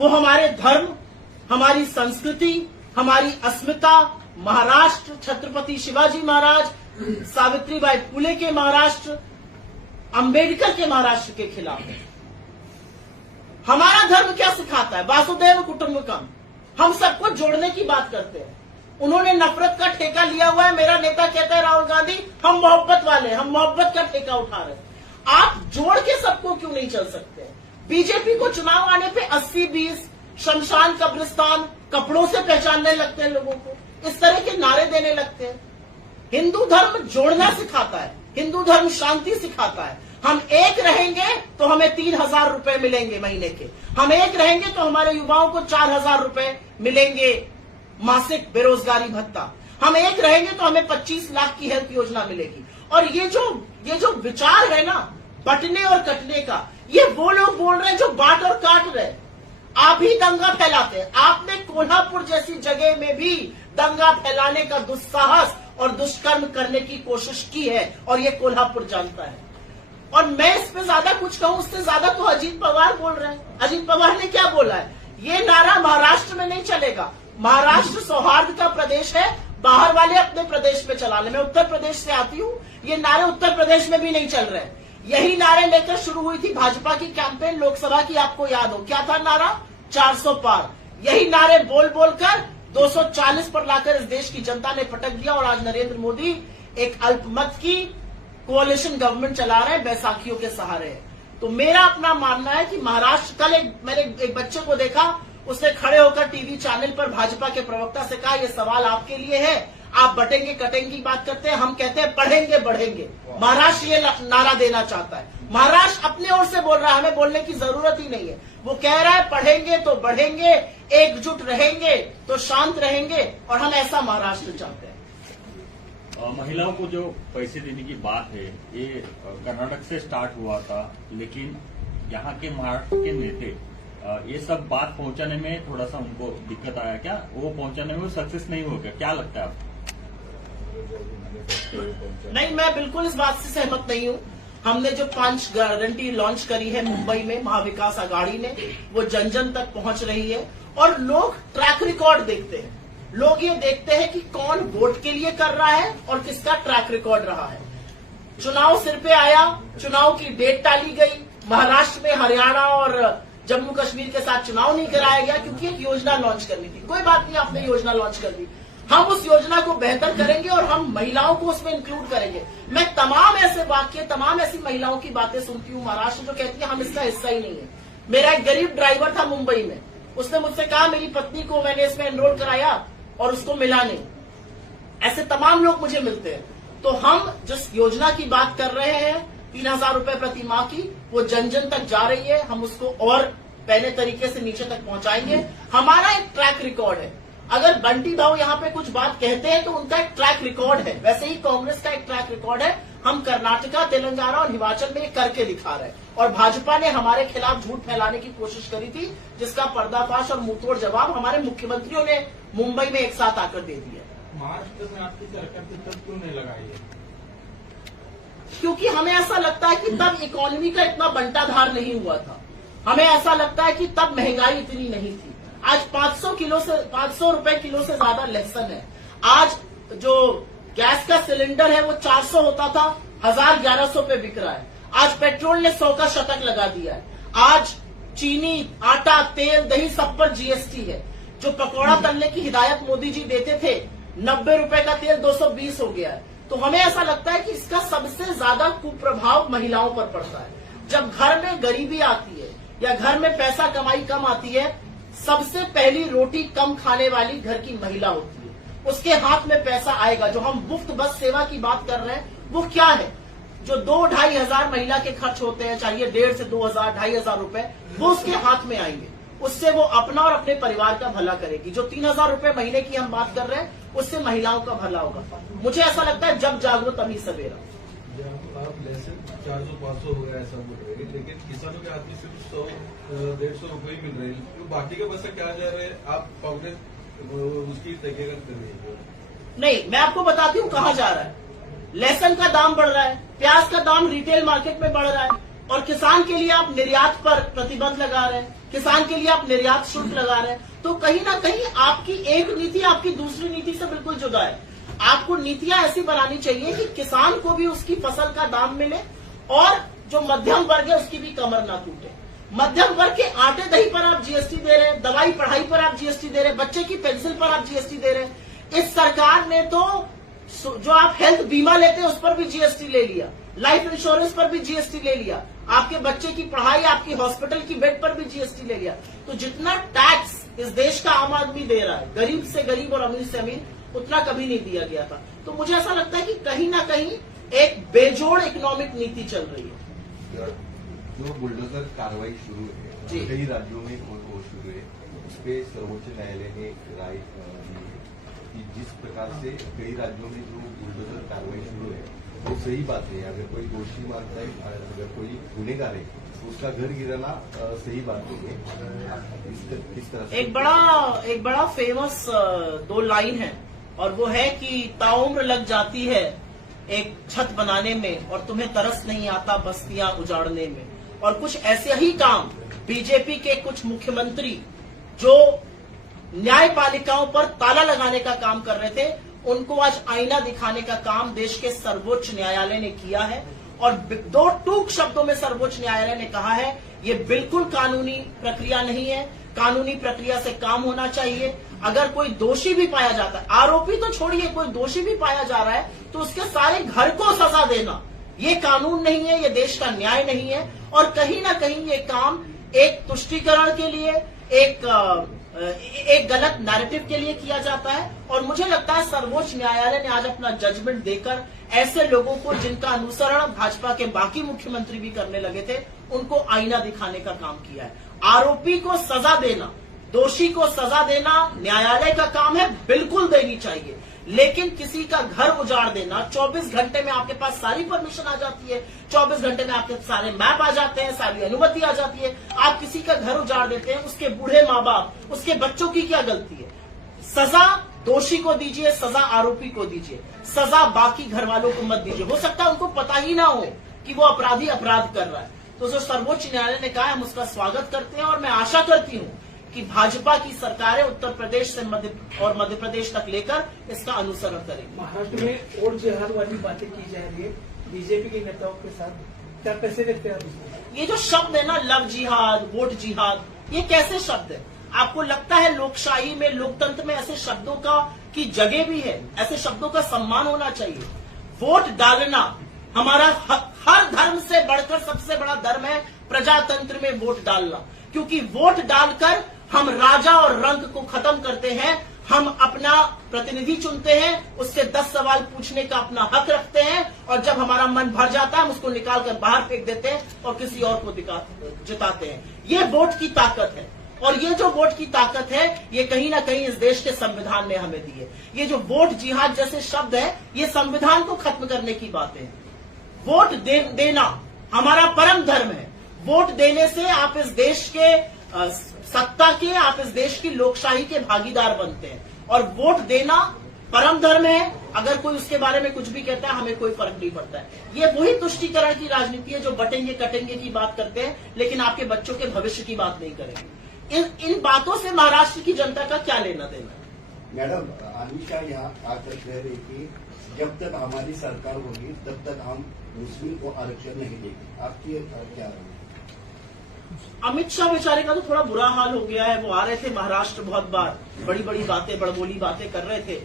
वो हमारे धर्म, हमारी संस्कृति, हमारी अस्मिता, महाराष्ट्र, छत्रपति शिवाजी महाराज, सावित्रीबाई फुले के महाराष्ट्र, अंबेडकर के महाराष्ट्र के खिलाफ है। हमारा धर्म क्या सिखाता है? वासुदेव कुटुंबकम। हम सबको जोड़ने की बात करते हैं। उन्होंने नफरत का ठेका लिया हुआ है। मेरा नेता कहता है राहुल गांधी, हम मोहब्बत वाले, हम मोहब्बत का ठेका उठा रहे हैं। आप जोड़ के सबको क्यों नहीं चल सकते? बीजेपी को चुनाव आने पे 80-20, शमशान कब्रिस्तान, कपड़ों से पहचानने लगते हैं लोगों को, इस तरह के नारे देने लगते हैं। हिंदू धर्म जोड़ना सिखाता है, हिंदू धर्म शांति सिखाता है। हम एक रहेंगे तो हमें 3,000 रुपए मिलेंगे महीने के। हम एक रहेंगे तो हमारे युवाओं को 4,000 रुपए मिलेंगे मासिक बेरोजगारी भत्ता। हम एक रहेंगे तो हमें 25 लाख की हेल्थ योजना मिलेगी। और ये जो विचार है ना बंटने और कटने का, ये वो लोग बोल रहे हैं जो बांट और काट रहे हैं। आप ही दंगा फैलाते हैं। आपने कोल्हापुर जैसी जगह में भी दंगा फैलाने का दुस्साहस और दुष्कर्म करने की कोशिश की है, और ये कोल्हापुर जानता है। और मैं इस पे ज्यादा कुछ कहूं, उससे ज्यादा तो अजीत पवार बोल रहे हैं। अजीत पवार ने क्या बोला है? ये नारा महाराष्ट्र में नहीं चलेगा। महाराष्ट्र सौहार्द का प्रदेश है, बाहर वाले अपने प्रदेश में चला ले। मैं उत्तर प्रदेश से आती हूँ, ये नारे उत्तर प्रदेश में भी नहीं चल रहे हैं। यही नारे लेकर शुरू हुई थी भाजपा की कैंपेन लोकसभा की, आपको याद हो क्या था नारा? 400 पार। यही नारे बोल बोलकर 240 पर लाकर इस देश की जनता ने पटक दिया। और आज नरेंद्र मोदी एक अल्पमत की कोalition गवर्नमेंट चला रहे हैं, बैसाखियों के सहारे है। तो मेरा अपना मानना है कि महाराष्ट्र, कल मैंने एक बच्चे को देखा, उसने खड़े होकर टीवी चैनल पर भाजपा के प्रवक्ता से कहा, ये सवाल आपके लिए है, आप बटेंगे कटेंगे की बात करते हैं, हम कहते हैं पढ़ेंगे बढ़ेंगे। महाराष्ट्र ये नारा देना चाहता है। महाराष्ट्र अपने ओर से बोल रहा है, हमें बोलने की जरूरत ही नहीं है। वो कह रहा है पढ़ेंगे तो बढ़ेंगे, एकजुट रहेंगे तो शांत रहेंगे, और हम ऐसा महाराष्ट्र चाहते हैं। महिलाओं को जो पैसे देने की बात है, ये कर्नाटक से स्टार्ट हुआ था, लेकिन यहाँ के महाराष्ट्र के नेते ये सब बात पहुंचाने में थोड़ा सा उनको दिक्कत आया क्या? वो पहुंचाने में सक्सेस नहीं हो गया, क्या लगता है आपको? नहीं, मैं बिल्कुल इस बात से सहमत नहीं हूँ। हमने जो 5 गारंटी लॉन्च करी है मुंबई में महाविकास आघाड़ी ने, वो जन जन तक पहुंच रही है। और लोग ट्रैक रिकॉर्ड देखते हैं। लोग ये देखते हैं कि कौन वोट के लिए कर रहा है और किसका ट्रैक रिकॉर्ड रहा है। चुनाव सिर पे आया, चुनाव की डेट टाली गई। महाराष्ट्र में हरियाणा और जम्मू कश्मीर के साथ चुनाव नहीं कराया गया क्योंकि एक योजना लॉन्च करनी थी। कोई बात नहीं, आपने योजना लॉन्च कर दी। हम उस योजना को बेहतर करेंगे और हम महिलाओं को उसमें इंक्लूड करेंगे। मैं तमाम ऐसे वाक्य, तमाम ऐसी महिलाओं की बातें सुनती हूँ महाराष्ट्र जो कहती है हम इसका हिस्सा ही नहीं है। मेरा एक गरीब ड्राइवर था मुंबई में, उसने मुझसे कहा मेरी पत्नी को मैंने इसमें एनरोल कराया और उसको मिला नहीं। ऐसे तमाम लोग मुझे मिलते हैं। तो हम जिस योजना की बात कर रहे हैं 3,000 रुपए प्रति माह की, वो जन जन तक जा रही है। हम उसको और पहले तरीके से नीचे तक पहुंचाएंगे। हमारा एक ट्रैक रिकॉर्ड है। अगर बंटी भाऊ यहाँ पे कुछ बात कहते हैं तो उनका एक ट्रैक रिकॉर्ड है, वैसे ही कांग्रेस का एक ट्रैक रिकॉर्ड है। हम कर्नाटका, तेलंगाना और हिमाचल में ये करके दिखा रहे हैं। और भाजपा ने हमारे खिलाफ झूठ फैलाने की कोशिश करी थी, जिसका पर्दाफाश और मुंहतोड़ जवाब हमारे मुख्यमंत्रियों ने मुंबई में एक साथ आकर दे दिया। महाराष्ट्र में आपकी सरकार की तब क्यों नहीं लगाई है? क्योंकि हमें ऐसा लगता है कि तब इकोनॉमी का इतना बंटाधार नहीं हुआ था। हमें ऐसा लगता है कि तब महंगाई इतनी नहीं थी। आज 500 रुपए किलो से ज्यादा लहसुन है। आज जो गैस का सिलेंडर है वो 400 होता था, 1,000-1,100 पे बिक रहा है। आज पेट्रोल ने 100 का शतक लगा दिया है। आज चीनी, आटा, तेल, दही सब पर जीएसटी है। जो पकौड़ा तलने की हिदायत मोदी जी देते थे, 90 रुपए का तेल 220 हो गया है। तो हमें ऐसा लगता है कि इसका सबसे ज्यादा कुप्रभाव महिलाओं पर पड़ता है। जब घर में गरीबी आती है या घर में पैसा कमाई कम आती है, सबसे पहली रोटी कम खाने वाली घर की महिला होती है। उसके हाथ में पैसा आएगा। जो हम मुफ्त बस सेवा की बात कर रहे हैं वो क्या है? जो 2-2.5 हजार महिला के खर्च होते हैं, चाहिए 1,500 से 2,000, 2,500 रुपए, वो उसके हाथ में आएंगे। उससे वो अपना और अपने परिवार का भला करेगी। जो 3,000 रुपए महीने की हम बात कर रहे हैं, उससे महिलाओं का भला होगा। मुझे ऐसा लगता है जब जागो तभी सवेरा। आप लहसुन 400-500 हो गया ऐसा बोल रहे हैं, लेकिन किसानों के हाथ में सिर्फ 100-150 रुपए ही मिल रहे हैं। तो बाकी के पैसे क्या जा रहे हैं? आप कांग्रेस उसकी तहकीकात कर रही है? नहीं, मैं आपको बताती हूँ कहाँ जा रहा है। लहसुन का दाम बढ़ रहा है, प्याज का दाम रिटेल मार्केट में बढ़ रहा है, और किसान के लिए आप निर्यात पर प्रतिबंध लगा रहे हैं, किसान के लिए आप निर्यात शुल्क लगा रहे हैं, तो कहीं ना कहीं आपकी एक नीति आपकी दूसरी नीति से बिल्कुल जुदा है। आपको नीतियां ऐसी बनानी चाहिए कि किसान को भी उसकी फसल का दाम मिले और जो मध्यम वर्ग है उसकी भी कमर ना टूटे। मध्यम वर्ग के आटे दही पर आप जीएसटी दे रहे हैं, दवाई पढ़ाई पर आप जीएसटी दे रहे हैं, बच्चे की पेंसिल पर आप जीएसटी दे रहे हैं। इस सरकार ने तो जो आप हेल्थ बीमा लेते हैं उस पर भी जीएसटी ले लिया, लाइफ इंश्योरेंस पर भी जीएसटी ले लिया, आपके बच्चे की पढ़ाई, आपकी हॉस्पिटल की बेड पर भी जीएसटी ले लिया। तो जितना टैक्स इस देश का आम आदमी दे रहा है, गरीब से गरीब और अमीर से अमीर, उतना कभी नहीं दिया गया था। तो मुझे ऐसा लगता है कि कहीं ना कहीं एक बेजोड़ इकोनॉमिक नीति चल रही है। जो बुलडोजर कार्रवाई शुरू जी। है कई राज्यों में वो शुरू है, उस पर सर्वोच्च न्यायालय ने राय दी है कि जिस प्रकार से कई राज्यों में जो बुलडोजर कार्रवाई शुरू है वो सही बात है। अगर कोई दोषी मानता है, अगर कोई गुनेगार है तो उसका घर गिराना सही बात नहीं है। किस तरह से एक बड़ा फेमस 2 लाइन है और वो है कि ताउम्र लग जाती है एक छत बनाने में और तुम्हें तरस नहीं आता बस्तियां उजाड़ने में। और कुछ ऐसे ही काम बीजेपी के कुछ मुख्यमंत्री जो न्यायपालिकाओं पर ताला लगाने का काम कर रहे थे, उनको आज आईना दिखाने का काम देश के सर्वोच्च न्यायालय ने किया है। और 2 टूक शब्दों में सर्वोच्च न्यायालय ने कहा है ये बिल्कुल कानूनी प्रक्रिया नहीं है, कानूनी प्रक्रिया से काम होना चाहिए। अगर कोई दोषी भी पाया जाता है, आरोपी तो छोड़िए, कोई दोषी भी पाया जा रहा है तो उसके सारे घर को सजा देना ये कानून नहीं है, ये देश का न्याय नहीं है। और कहीं ना कहीं ये काम एक तुष्टीकरण के लिए, एक गलत नैरेटिव के लिए किया जाता है। और मुझे लगता है सर्वोच्च न्यायालय ने आज अपना जजमेंट देकर ऐसे लोगों को जिनका अनुसरण भाजपा के बाकी मुख्यमंत्री भी करने लगे थे, उनको आईना दिखाने का काम किया है। आरोपी को सजा देना, दोषी को सजा देना न्यायालय का काम है, बिल्कुल देनी चाहिए। लेकिन किसी का घर उजाड़ देना, 24 घंटे में आपके पास सारी परमिशन आ जाती है, 24 घंटे में आपके सारे मैप आ जाते हैं, सारी अनुमति आ जाती है, आप किसी का घर उजाड़ देते हैं, उसके बूढ़े माँ बाप, उसके बच्चों की क्या गलती है? सजा दोषी को दीजिए, सजा आरोपी को दीजिए, सजा बाकी घर वालों को मत दीजिए। हो सकता है उनको पता ही ना हो कि वो अपराधी अपराध कर रहा है। तो जो सर्वोच्च न्यायालय ने कहा, हम उसका स्वागत करते हैं और मैं आशा करती हूँ कि भाजपा की सरकारें उत्तर प्रदेश से मध्य प्रदेश तक लेकर इसका अनुसरण करेंगी। महाराष्ट्र में और जिहाद वाली बातें की जा रही है बीजेपी के नेताओं के साथ, क्या कैसे देखते हैं आप? ये जो शब्द है ना, लव जिहाद, वोट जिहाद, ये कैसे शब्द है? आपको लगता है लोकशाही में, लोकतंत्र में ऐसे शब्दों की जगह भी है? ऐसे शब्दों का सम्मान होना चाहिए। वोट डालना हमारा हर धर्म से बढ़कर सबसे बड़ा धर्म है, प्रजातंत्र में वोट डालना। क्योंकि वोट डालकर हम राजा और रंग को खत्म करते हैं, हम अपना प्रतिनिधि चुनते हैं, उससे 10 सवाल पूछने का अपना हक रखते हैं, और जब हमारा मन भर जाता है हम उसको निकाल कर बाहर फेंक देते हैं और किसी और को जिताते हैं। ये वोट की ताकत है। और ये जो वोट की ताकत है, ये कहीं ना कहीं इस देश के संविधान ने हमें दी है। ये जो वोट जिहाद जैसे शब्द है, ये संविधान को खत्म करने की बातें हैं। वोट देना हमारा परम धर्म है। वोट देने से आप इस देश के सत्ता के, आप इस देश की लोकशाही के भागीदार बनते हैं। और वोट देना परम धर्म है। अगर कोई उसके बारे में कुछ भी कहता है, हमें कोई फर्क नहीं पड़ता है। ये वही तुष्टीकरण की राजनीति है जो बटेंगे कटेंगे की बात करते हैं, लेकिन आपके बच्चों के भविष्य की बात नहीं करेंगे। इन बातों से महाराष्ट्र की जनता का क्या लेना देना? मैडम, अमित शाह यहाँ आकर कह रहे कि जब तक हमारी सरकार होगी तब तक हम मुस्लिम को आरक्षण नहीं देंगे। आपकी क्या राय? अमित शाह बेचारे का तो थोड़ा बुरा हाल हो गया है। वो आ रहे थे महाराष्ट्र बहुत बार, बड़ी बड़ी बातें, बड़बोली बातें कर रहे थे,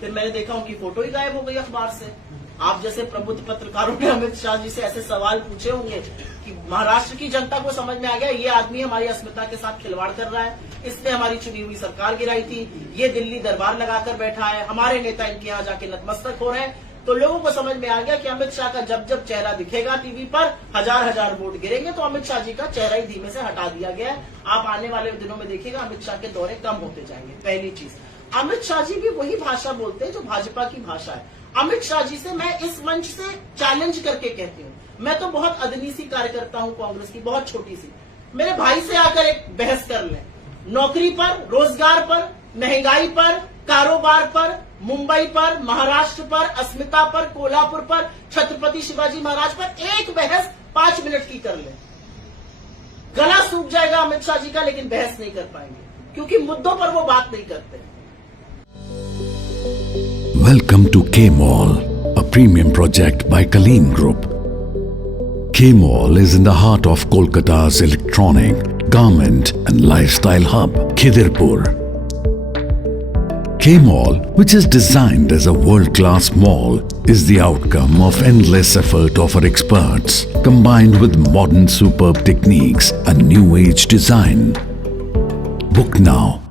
फिर मैंने देखा उनकी फोटो ही गायब हो गई अखबार से। आप जैसे प्रबुद्ध पत्रकारों ने अमित शाह जी से ऐसे सवाल पूछे होंगे कि महाराष्ट्र की जनता को समझ में आ गया ये आदमी हमारी अस्मिता के साथ खिलवाड़ कर रहा है, इसने हमारी चुनी हुई सरकार गिराई थी, ये दिल्ली दरबार लगाकर बैठा है, हमारे नेता इनके यहाँ जाके नतमस्तक हो रहे हैं। तो लोगों को समझ में आ गया कि अमित शाह का जब जब चेहरा दिखेगा टीवी पर, हजार हजार वोट गिरेंगे। तो अमित शाह जी का चेहरा ही धीमे से हटा दिया गया है। आप आने वाले दिनों में देखिएगा अमित शाह के दौरे कम होते जाएंगे। पहली चीज, अमित शाह जी भी वही भाषा बोलते हैं जो भाजपा की भाषा है। अमित शाह जी से मैं इस मंच से चैलेंज करके कहती हूँ, मैं तो बहुत अदनी सी कार्यकर्ता हूँ कांग्रेस की, बहुत छोटी सी, मेरे भाई से आकर एक बहस कर लें, नौकरी पर, रोजगार पर, महंगाई पर, कारोबार पर, मुंबई पर, महाराष्ट्र पर, अस्मिता पर, कोल्हापुर पर, छत्रपति शिवाजी महाराज पर एक बहस 5 मिनट की कर ले, गला सूख जाएगा अमित शाह जी का, लेकिन बहस नहीं कर पाएंगे क्योंकि मुद्दों पर वो बात नहीं करते। Welcome to K-Mall, a premium project by Kaleen Group. K-Mall is in the heart of Kolkata's electronic, garment and lifestyle hub, Khidirpur. K-Mall, which is designed as a world-class mall, is the outcome of endless effort of our experts, combined with modern superb techniques and new age design. Book now